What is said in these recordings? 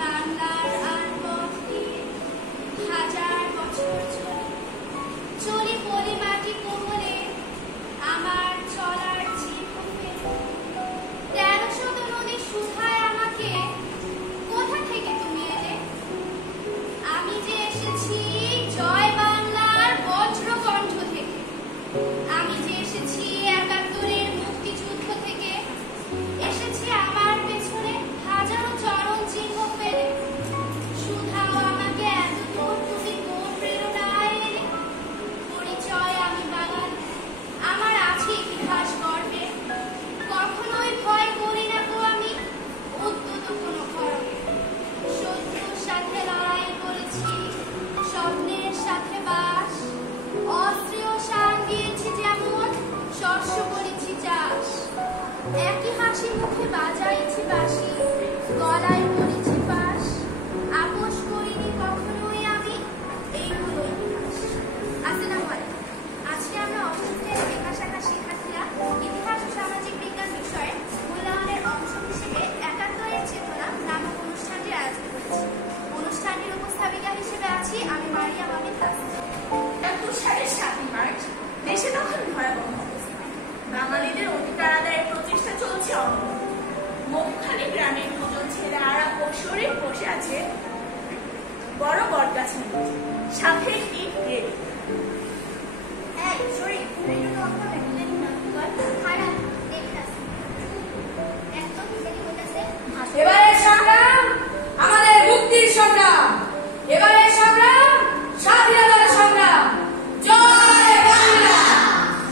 বাংলার আর পথ দিয়ে হাজার বছর চলি পলি মাটি কোমরে আমার চলার চিহ্ন ফেলে ১৩০০ নদী শুধায় আমাকে কোথা থেকে তুমি এলে আমি যে এসেছি জয় বাংলার বজ্রকণ্ঠ থেকে আমি যে এসেছি ৭১-এর মুক্তিযুদ্ধ থেকে এসেছি আমার পেছনে হাজারো চরণ চিহ্ন ফেলে শুধাও আমাকে এতদূর তুমি কোন প্রেরণায় এলে পরিচয় আমি বাঙাল আমার আছে ইতিহাস গর্বে কখনোই ভয় করি না গো আমি উদ্যত কোনো খড়গে শত্রুর সাথে লড়াই করেছি স্বপ্নের সাথে বাস অস্ত্রীয় শান দিয়েছি যেমন শস্য করেছি চাষ একই হাসি মুখে বাজাইছি বাঁশি গলায় পড়েছি পাশ আপোষ করিনি কখনোই আমি এইগুলো ইতিহাস। আসসালামু আলাইকুম। আজকে আমরা অষ্টম শ্রেণীর লেখা শাখার শিক্ষার্থীরা ইতিহাস ও সামাজিক বিজ্ঞান বিষয়ে মূল্যায়নের অংশ হিসেবে ৭১-এর চেতনা নামক অনুষ্ঠানটির আয়োজন করেছি। অনুষ্ঠানটির উপস্থাপিকা হিসেবে আছি আমি মারিয়াম আমিন তাসনিম। ৭১ সালের ৭ই মার্চ দেশে তখন ভয়াবহ অবস্থা। বাঙালিদের অধিকার আদায়ের প্রচেষ্টা চলছে অনবরত। মধুখালী গ্রামের দুজন ছেলে আরাম ও শরীফ বসে আছে বড় বটগাছের নিচে, সাথে একটি রেল। শরীফ রেডিও আমরা মেডিকেল নামকর খারাপ দেখতাছি একদম খেলি হইতাছে এবারে সংগ্রাম আমাদের মুক্তির সংগ্রাম, এবারে সংগ্রাম স্বাধীনতার সংগ্রাম। জয় বাংলা।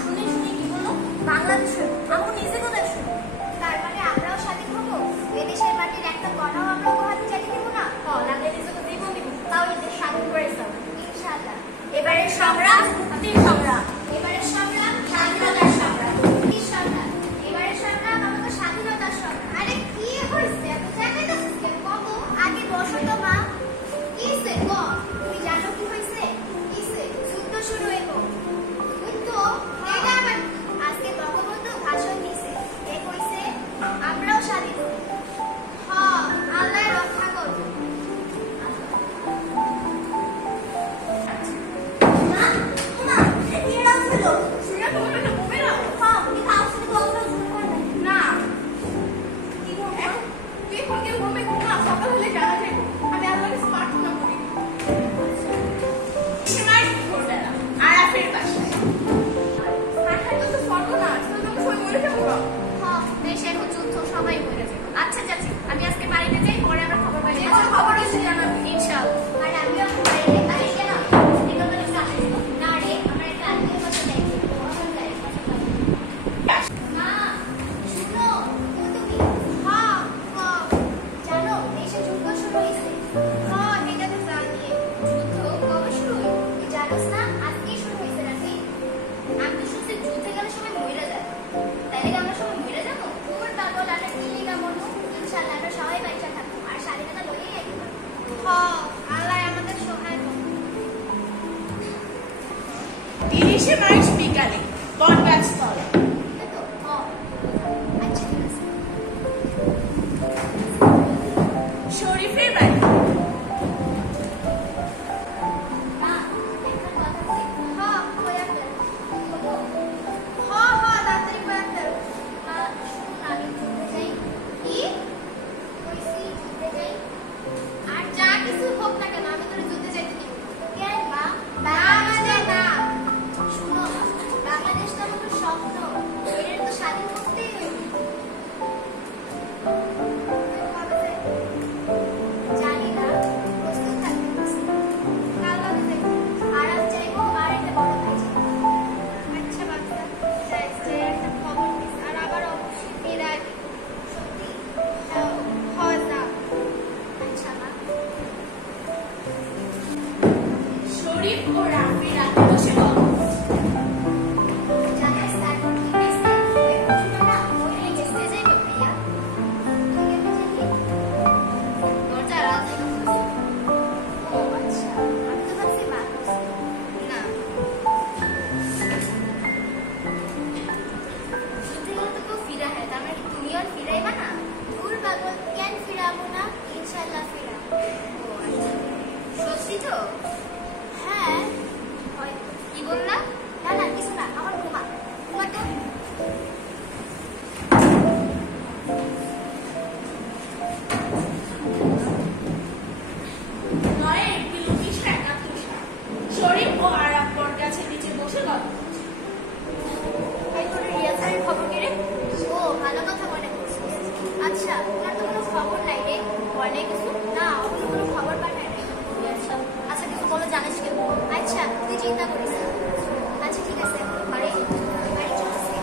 শুনে শুনে কি বলো বাংলাদেশের আমি নিজে কোথায় শুনি তার মানে আমরাও স্বাধীন হবো এদেশের মাটির একটা কণাও আমরা উপহাতে চালিয়ে দেবো না লাগলে নিজেকে দিব তাহলে দেশ স্বাধীন করে যাবো ইনশাআল্লাহ। এবারে সংগ্রাম মুক্তির সংগ্রাম, এবারে সংগ্রাম স্বাধীনতার সংগ্রাম, মুক্তির সংগ্রাম, এবারে সংগ্রাম আমাদের স্বাধীনতার সংগ্রাম। আরে কি হইছে এত জায়গাটাছিস কেন কত আগে বসো তো মা কিসে ক তুমি জানো কি হইছে কিসে যুদ্ধ শুরু হইব যুদ্ধ এটা আবার আজকে বঙ্গবন্ধু ভাষণ দিছে এ কইছে আমরাও স্বাধীন হব হ্যাঁ আল্লাহ রক্ষা করবে। আচ্ছা চাচি আমি আজকে বাড়িতে যাই, পরে আমরা খবর পাই। খবর হয়েছে জানাবো ইনশাআল্লাহ। আর আমিও বাড়িতে বাড়ি গেলাম এটা বলে সাথে না রে আমরা একটা আত্মীয় কথা দেখি ওখান যাই মা শুনো তুমি হ্যাঁ জানো দেশে যুদ্ধ শুরু হয়েছে হ্যাঁ এটা তো জানি যুদ্ধ কবে শুরু হইল তুই জানোস না আজকেই শুরু হয়েছে নাকি আমি তো শুনছি যুদ্ধে গেলে সবাই মরে যায় তাইলে কি আমরা সবাই মরে যাবো তোর পাগল আমরা কি না মনো ইনশাআল্লাহ আমরা সবাই বাইচা থাকবো আর স্বাধীনতা লইয়াই আইবো হ্যাঁ আল্লাহ আমাদের সহায় হোক। ৩০শে মার্চ বিকালে বটগাছ তলা। আচ্ছা ঠিক আছে শরীফের বাড়ি। মা একটা কথা কই হ্যাঁ কইয়া ফেল হ্যাঁ তাড়াতাড়ি কইয়া ফেল মা শুনুন আমি যুদ্ধে যাই কি কইছি যুদ্ধে যাই আর যা কিছু হোক না কেন আমি তোর যুদ্ধে যাইতে দিব কেন মা বাংলাদেশ না শুনো বাংলাদেশ তো আমাদের স্বপ্ন এর তো স্বাধীন করতেই হইবে কবে যাইবে জানি না প্রস্তুত থাকতে বলছি কাল বাদে যাইব আরাম চাইবো আর একটা বড় ভাই চাইবো আচ্ছা বাচ্চা যাই যে একটা খবর দিস আর আবার অবশ্যই ফিরে আসবি সত্যি হয় না আচ্ছা মা শরীফ ও রাফি রাতে বসে গল্প করছে। জানিস তারপর কি হয়েছে ওই ঘটনাটা ওই গেছে যাইবো ভাইয়া তুই কেমন জানি দরজা রাত থেকে খুলছে ও আচ্ছা আমি তো ভাবছি মা খুলছে না যুদ্ধে গেলে তো কেউ ফিরা হয় তার মানে কি তুমিও আর ফিরাইবা না দূর পাগল কেন ফিরাবো না ইনশাআল্লাহ ফিরাবো পাঠায় কিছু? না, ওগুলো কোনো খবর পাঠায় নাই। আচ্ছা আচ্ছা, কিছু বলো জানিস কেন? আচ্ছা তুই চিন্তা করিস না। আচ্ছা ঠিক আছে, বাড়ি বাড়ি চলছে।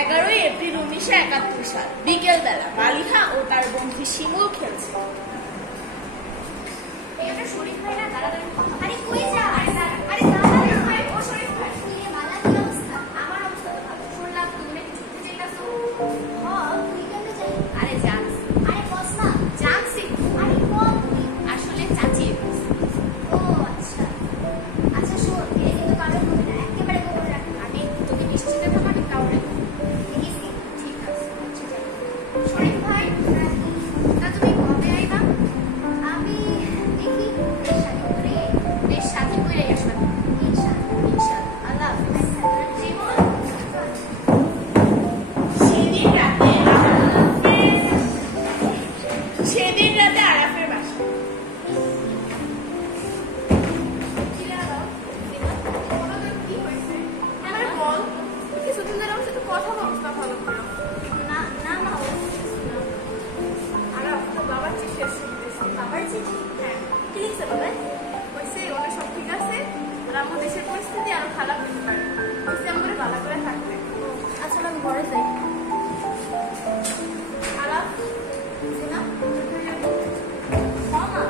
11ই এপ্রিল 1971 সাল বিকেলবেলা মালিহা ও তার বন্ধু শিমুল খেলছে। এটা শরীফ ভাই না, দাঁড়াদাঁড়ি কথা। আরে কই যা? আরে দাঁড়া, আরে দাঁড়া ভাই, ও শরীফ ভাই। কি রে মালা, কি অবস্থা? আমার অবস্থা তো ভালো। শুনলাম তুমি নাকি ঘুরতে যাইতাছো। হ্যাঁ, তুই কেন যাই? আরে জানস। আরে বস না, জানছি। আরে বল তুই। আসলে চাচি। ও আচ্ছা। আচ্ছা শোন, এটা কিন্তু পাগল হবে না, একেবারে গোপন রাখ। আমি তোকে বিশ্বাস দিতে পারবো না, কাউরে। দেখেছি, ঠিক আছে। আচ্ছা যাই। শরীফ ভাই, তা তুমি কবে আইবা? আমি দেখি দেশ স্বাধীন করে আসলাম। ইনশাআল্লাহ। আল্লাহ হাফেজ। জীবন সেদিন রাতে আরাফের বাসায়। কি হয়েছে? এবারে বল, কিছুদিন ধরে আমার সাথে কথা বলছ না ভালো করে। না না না, ও কিছু না। আরাফ, তোর বাবার চিঠি এসেছে। বাবার চিঠি? হ্যাঁ, কি লিখছে বাবা? কইছে ওরা সব ঠিক আছে, আর আমার দেশের পরিস্থিতি আরো খারাপ হতে পারে। কইছে আমাদের ভালো করে থাকতে। আচ্ছা আমি ঘরে যাই। আরাফ, শোনা মা,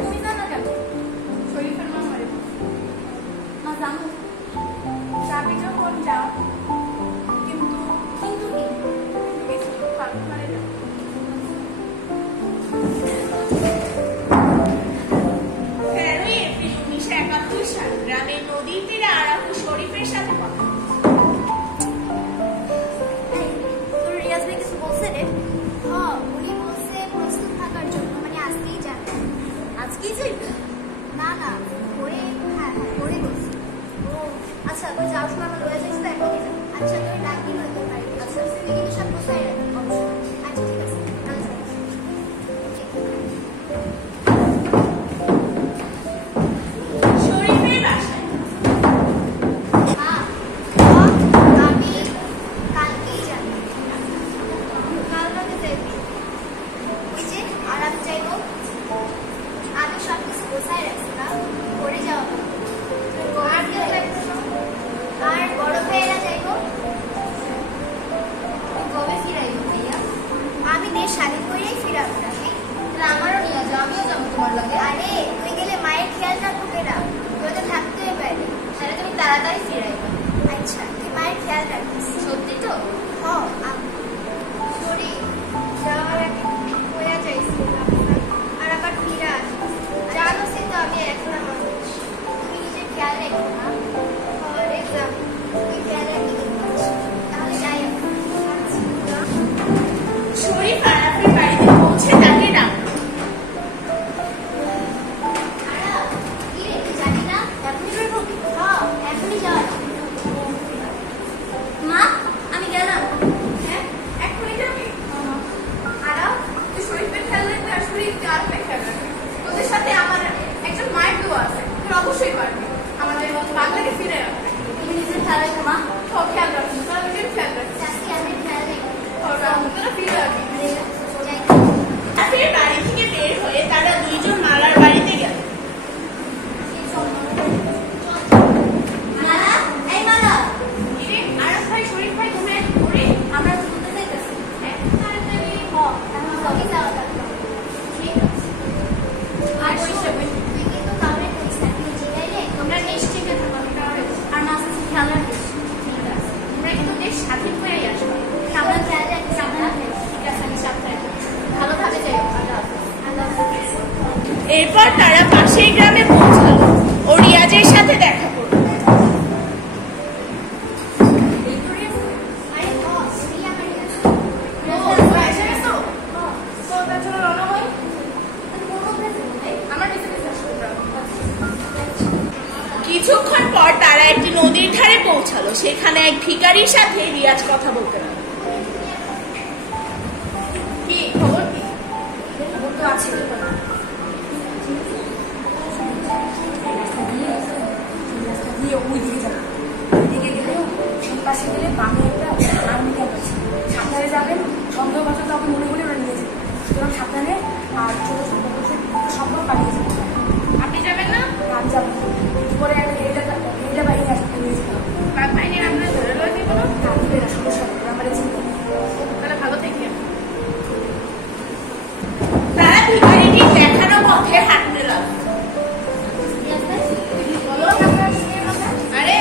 তুমি জানো কেন? শরীফের মা মরে মা জানো যাবি যখন যা, কিন্তু কিন্তু কি? কিছু খারাপ মানে না। 13ই এপ্রিল 1971 সাল গ্রামের নদীর তীরে আরাফ ও শরীফের সাথে কথা। এই, তোর রিয়াজ ভাই কিছু বলছে রে? হ্যাঁ, উনি বলছে প্রস্তুত থাকার জন্য, মানে আজকেই যাবে। আজকেই যাই? না না, ভোরে, হ্যাঁ হ্যাঁ ভোরে বলছি। ও আচ্ছা, তুই যাওয়ার সময় আমার লয়ে যাইস তো এখনই যা। আচ্ছা তুই ডাক দিন হয়তো পারি। আচ্ছা তুই কিন্তু সব গোছাই রাখবি অবশ্যই। আচ্ছা ঠিক আছে, আমি যাই। শরীফের বাসায়। মা, আমি কালকেই যাবো। কাল রাতে যাইবি? ওই যে আরাম যাইব। আমি সব কিছু গোছাই রাখছি না, পরে যাওয়া হবে। আর বড় ভাইয়েরা যাইব। কবে ফিরাইব ভাইয়া? আমি দেশ স্বাধীন করেই ফিরাবো নাকি? তাহলে আমারও নিয়ে যাও, আমিও যাবো তোমার লগে। আরে তুই গেলে মায়ের খেয়াল রাখবো কেনা? তুই তো থাকতেই পারি। তাহলে তুমি তাড়াতাড়ি ফিরাইবা। আচ্ছা, তুই মায়ের খেয়াল রাখিস। সত্যি তো? হ্যাঁ। সরি, যাওয়ার আগে হয়ে চাইছিলাম আর আবার ফিরে আসবো। জানো সে তো আমি এখন আমার তুমি নিজের খেয়াল রেখো না। এক্সাম তুই খেয়াল রাখি। তাহলে যাই এখন। শরীফ আরাফের বাড়িতে পৌঁছে তাকে ডাকল। কি রে, তুই জানি না এখনই বের হবি? হ্যাঁ, এখনই যাওয়া। মা, আমি গেলাম। হ্যাঁ, এখনই যাবি? আরাফ, তুই শরীফের খেয়াল রাখবি আর শরীফ তুই আরাফের খেয়াল রাখবি। তোদের সাথে আমার একজন মায়ের দোয়া আছে, তুই অবশ্যই পারবি আমাদের বাংলাকে ফিরে রাখতে। তুমি নিজের খেয়াল রেখো মা। খেয়াল রাখবি, তাহলে নিজের খেয়াল রাখবি। চাষি আমি খেয়াল রেখো। তোরা ফিরে রাখবি। যাই। আরাফের বাড়ি থেকে বের হয়ে তারা দুইজন মালার বাড়িতে গেল। মালা, এই মালা। কিরে, আরাফ ভাই, শরীফ ভাই কোথায়? ওরে, আমরা ঘুরতে যাইতেছি। হ্যাঁ, তাড়াতাড়ি। এখন সবই যাওয়া দরকার। ঠিক আছে। আর শোন, তুই কিন্তু কাউরে করিস না, নিজে যাইলে তোমরা নিশ্চিন্তে থাকো, আমি তাহলে আর নাচে খেয়াল রাখিস। ঠিক আছে। তোমরা কিন্তু দেশ স্বাধীন করেই আসবে। আমরা খেয়াল রাখিস। ঠিক আছে, আমি সাবধানে থাকছি। ভালোভাবে যাই। আল্লাহ হাফেজ। আল্লাহ হাফেজ। এরপর তারা পাশের গ্রামে পৌঁছালো ও রিয়াজের সাথে দেখা করল। আরে বস, তুই আমার রিয়াজ। এসে গেছো? তো তার জন্য রওনা হই। কোনো প্রেজেন্ট নেই। আমার পিছনে পিছনে আসো তোমরা। কিছুক্ষণ পর তারা একটি নদীর ধারে পৌঁছালো। সেখানে এক ভিখারির সাথে রিয়াজ কথা বলতে লাগলো। কি খবর? কি খবর তো আছে। দিয়ে ওই দিকে যাবেন। ওইদিকে গেলেও পাশে গেলে বামে একটা আর্মি ক্যাম্প আছে। আপনারা যাবেন, সন্দেহ বাসা তো আপনি মনে মনে আমার সাবধানে আর ছোট সম্পর্ক পাঠিয়ে যাবো। আপনি যাবেন না? আমি যাবো পরে এটা বাড়ি নিয়ে যেতে হবে। বাঘ বাহিনীর আপনার ধরে লয় দিব না? সমস্যা আমার চিন্তা। তাহলে ভালো থেকে তারা ভিখারিটি দেখানো পথে হাঁটতে লাগলো। আরে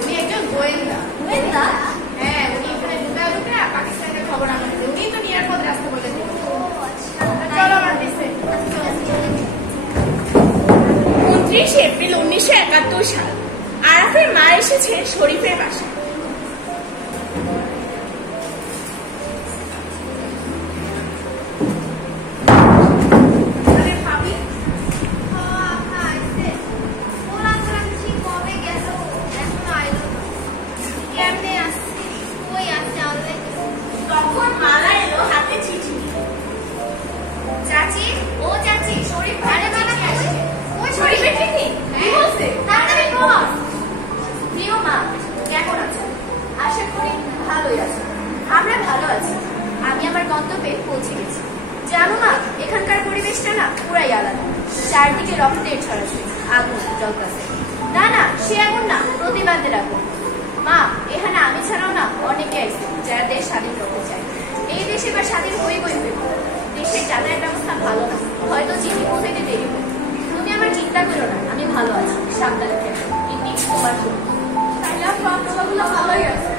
উনি একজন গোয়েন্দা। গোয়েন্দা? হ্যাঁ, উনি এখানে ঢুকা পাকিস্তানের খবর আমাদের উনি তো নিরাপদ রাস্তা বলে দিন। চলো আমার পিছে। 29 এপ্রিল 1971 সাল আরাফের মা এসেছে শরীফের বাসায়। তখন মালা এলো হাতে চিঠি। চাচি, ও চাচি, শরীফ ভাইয়ের চিঠি আসছে। ওই শরীফের চিঠি? কি বলছে? তাড়াতাড়ি বল। প্রিয় মা, কেমন আছেন? আশা করি ভালোই আছেন। আমরা ভালো আছি। আমি আমার গন্তব্যে পৌঁছে গেছি। জানো মা, এখানকার পরিবেশটা না পুরাই আলাদা। চারদিকে রক্তের ছড়াছড়ি, আগুন জ্বলতেছে। না না, সে আগুন না, প্রতিবাদের আগুন। মা, এখানে আমি ছাড়াও না অনেকে আছে যারা দেশ স্বাধীন করতে চায়। এই দেশ এবার স্বাধীন হয়ে ফেলবে। দেশের যাতায়াত ব্যবস্থা ভালো না, হয়তো চিঠি পৌঁছাইতে দেরি হবে। তুমি আমার চিন্তা করো না, আমি ভালো আছি। সাবধানে থেকো। ইনি তোমার জন্য। তাইলে আপনাগুলো ভালোই আছে।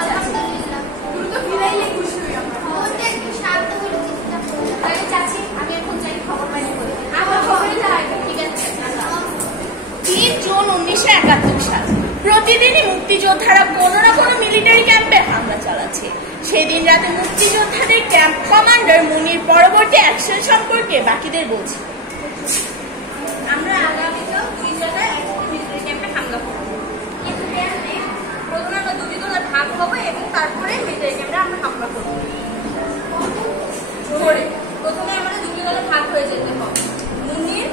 আলহামদুলিল্লাহ। তুমি তো ফিরাইলে খুশি হই আমরা। ওদের একটু শান্ত হলো চিঠিটা পড়ে। তাহলে চাচি, আমি এখন যাই খবর পাইনি করে। আমার খবর ঠিক আছে। 3 জুন 1971 সাল প্রতিদিনই মুক্তিযোদ্ধারা কোনো না কোনো মিলিটারি ক্যাম্পে হামলা চালাচ্ছে। সেদিন রাতে মুক্তিযোদ্ধাদের ক্যাম্প কমান্ডার মুনির পরবর্তী অ্যাকশন সম্পর্কে বাকিদের বলছি। আমরা আগামীকাল 3 জায়গায় একটি মিলিটারি ক্যাম্পে হামলা করব। কিন্তু ক্যাম্পে প্রথমে আমরা দুটি দলে ভাগ হবো এবং তারপরে মিলিটারি ক্যাম্পে আমরা হামলা করব। প্রথমে আমাদের দুটি দলে ভাগ হয়ে যেতে হবে। মুনির,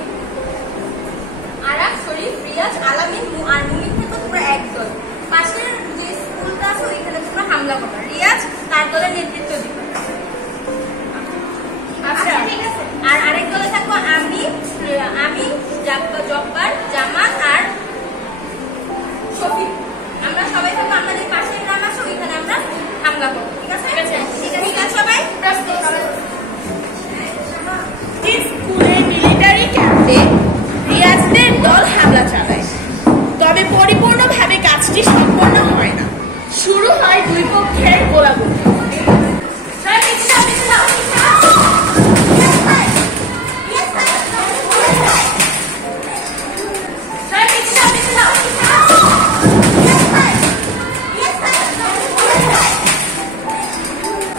আরাফ, শরীফ, রিয়াজ, আলামিন আর মুনির থেকে তোমরা এক দল। পাশের যে স্কুলটা আছে ওইখানে তোমরা হামলা করবে। রিয়াজ তার দলের নেতৃত্ব দিবে। আচ্ছা, ঠিক আছে। আর আরেক দলে থাকবো আমি জব্বার, জামাত আর শফিক। আমরা সবাই থাকবো আমাদের পাশের গ্রাম আছে ওইখানে আমরা হামলা করবো। ঠিক আছে? ঠিক আছে সবাই প্রস্তুত। স্কুলের মিলিটারি ক্যাম্পে রিয়াজদের দল হামলা চালায়, তবে পরিপূর্ণভাবে কাজটি সম্পন্ন হয় না। শুরু হয় দুই পক্ষের গোলাগুলি।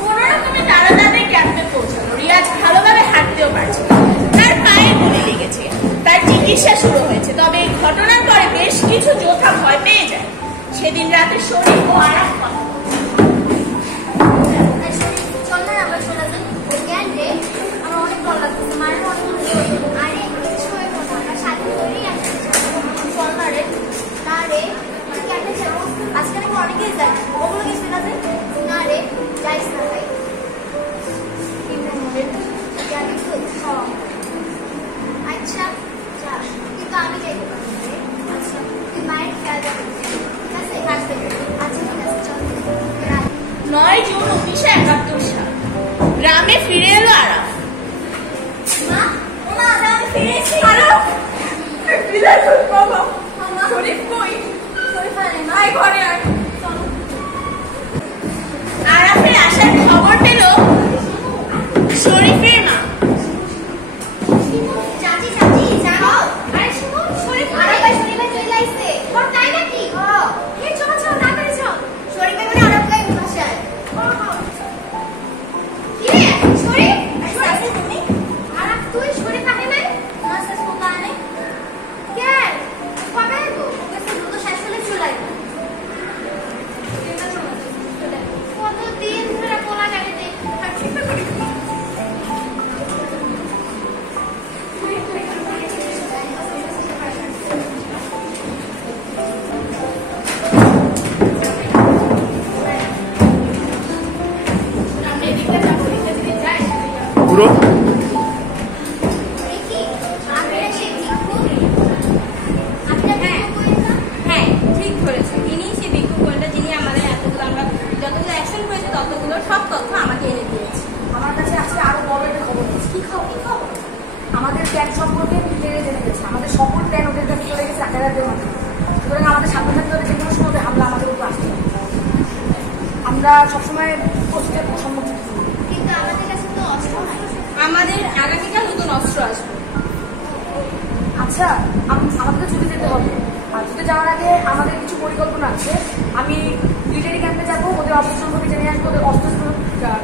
কোনোরকমে তারা তাদের ক্যাম্পে পৌঁছালো। রিয়াজ ভালোভাবে হাঁটতেও পারছে না, তার পায়ে গুলি লেগেছে। তার চিকিৎসা শুরু হয়েছে, তবে এই ঘটনার পরে বেশ কিছু যোদ্ধা ভয় পেয়ে যায়। সেদিন রাতে শরীফ ও আরাফ চল না আমরা চলে যাই। কেন রে? আমার অনেক ডর লাগতেছে, মায়ের অনেক আরে কিছু হইব না, আমরা স্বাধীন করেই আসছি। চল না রে। না রে, আমরা কেন যাবো? আজকে নাকি অনেকেই যায়, ওগুলো কিছু না যায়। না রে, যাইস না ভাই। আচ্ছা যা, কিন্তু আমি যাইতে পারবো। আচ্ছা, তুই মায়ের খেয়াল রাখবি। ঠিক আছে? আচ্ছা ঠিক আছে, চল। পুরো। হ্যাঁ ঠিক ধরেছে, ইনি সেই ভিক্ষু গোয়েন্দা যিনি আমাদের এতগুলো আমরা যতগুলো অ্যাকশন করেছি ততগুলো সব তথ্য আমাকে এনে দিয়েছে। আমার কাছে আজকে আরো বড় একটা খবর আছে। কি খবর? আমাদের প্ল্যান সম্পর্কে মিলিয়ে জেনে গেছে। আমাদের সকল প্ল্যান ওদের কাছে চলে গেছে আকারের মাধ্যমে। সুতরাং আমাদের ছাত্রছাত্রীদের যে কোনো সময় হামলা আমাদের উপর আসছে। আমরা সবসময় প্রস্তুতের সম্মুখীন। কিন্তু আমাদের কাছে তো অস্ত্র নাই। আমাদের আগামীকাল নতুন অস্ত্র আসবে। আচ্ছা, আমাদের ছুটি যেতে হবে। আর ছুটি যাওয়ার আগে আমাদের কিছু পরিকল্পনা আছে। আমি মিলিটারি ক্যাম্পে যাবো, ওদের অস্ত্র সম্পর্কে জেনে আসবো, ওদের অস্ত্র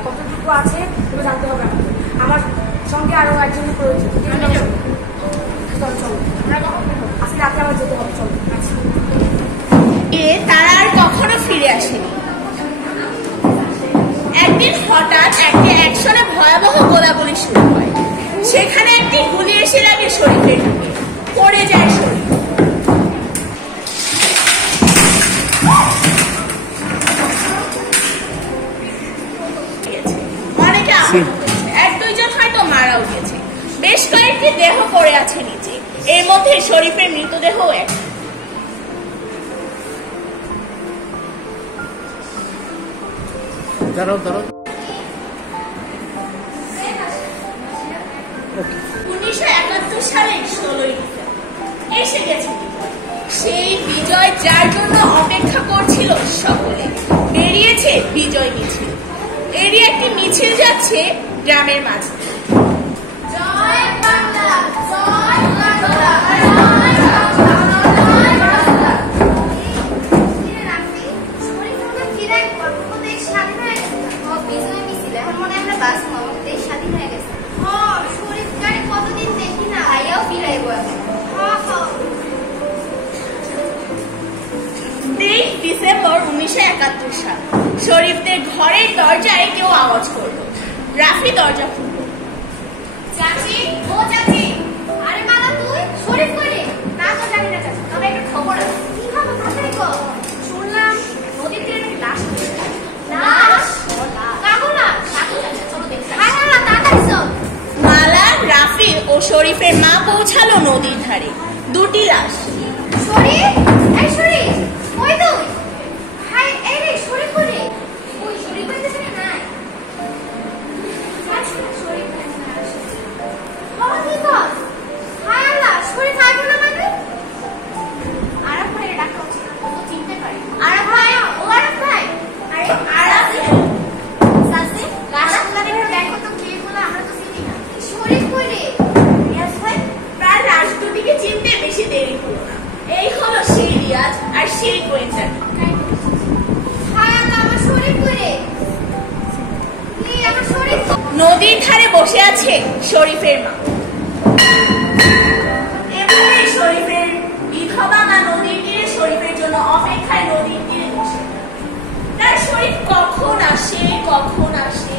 কতটুকু আছে এগুলো জানতে হবে আমাদের। আমার সঙ্গে আরো একজনের প্রয়োজন। চলো আজকে রাতে আবার যেতে হবে। চলো। তারা আর কখনো ফিরে আসেনি। একদিন হঠাৎ একটি অ্যাকশনে ভয়াবহ গোলাগুলি শুরু হয়। সেখানে একটি গুলি এসে লাগে শরীফের দিকে, পড়ে যায় শরীফ। অনেকে আহত হয়েছে, এক দুইজন হয়তো মারাও গেছে। বেশ কয়েকটি দেহ পড়ে আছে নিচে, এর মধ্যে শরীফের মৃতদেহ এক। দাঁড়াও 1971 সালের 16ই ডিসেম্বর এসে গেছে সেই বিজয়, যার জন্য অপেক্ষা করছিল সকলে। বেরিয়েছে বিজয় মিছিল। এরই একটি মিছিল যাচ্ছে গ্রামের মাঝে। জয় বাংলা, জয় বাংলা, কতদিন দেখি না, ভাইয়াও ফিরাইব। 23 ডিসেম্বর 1971 সাল শরীফদের ঘরের দরজায় কেউ আওয়াজ করলো। রাফি দরজা খুলল। চাচি, ও চাচি, আরে মালা তুই শরীফ করে না? তো জানি না চাচি, তবে একটা খবর আছে। কি খবর? তাড়াতাড়ি কর। শুনলাম নদীর তীরে নাকি লাশ পড়ে আছে। লাশ? কাকু লাশ? কাকু চাচি, চলো দেখি। হ্যাঁ হ্যাঁ, তাড়াতাড়ি চল। মালা, রাফি ও শরীফের মা পৌঁছালো নদীর ধারে। দুটি লাশ। শরীফ, এই শরীফ, ওই তুই? হাই, এই রে শরীফ করে। ওই শরীফ এখানে নাই। শরীফ নাই। বাবা কি কর? হাই আল্লাহ, শরীফ আইবো না মানে? আরাফ ভাই ডাকা উচিত, ও তো চিনতে পারি। আরাফ ভাই, ও আরাফ ভাই। আরে আরাফ সাসে, লাশগুলো একটু দেখো তো কে বলে, আমরা তো চিনি না। শরীফ করে রিয়াজ ভাই। তার লাশ দুটিকে চিনতে বেশি দেরি হলো না। এই হলো সেই রিয়াজ আর সেই গোয়েন্দা। হায় আল্লাহ, আমার শরীফ করে। আমার শরীফ নদীর ধারে বসে আছে শরীফের মা। এভাবে শরীফের বিধবা মা নদীর তীরে শরীফের জন্য অপেক্ষায় নদীর তীরে বসে। তার শরীফ কখন আসে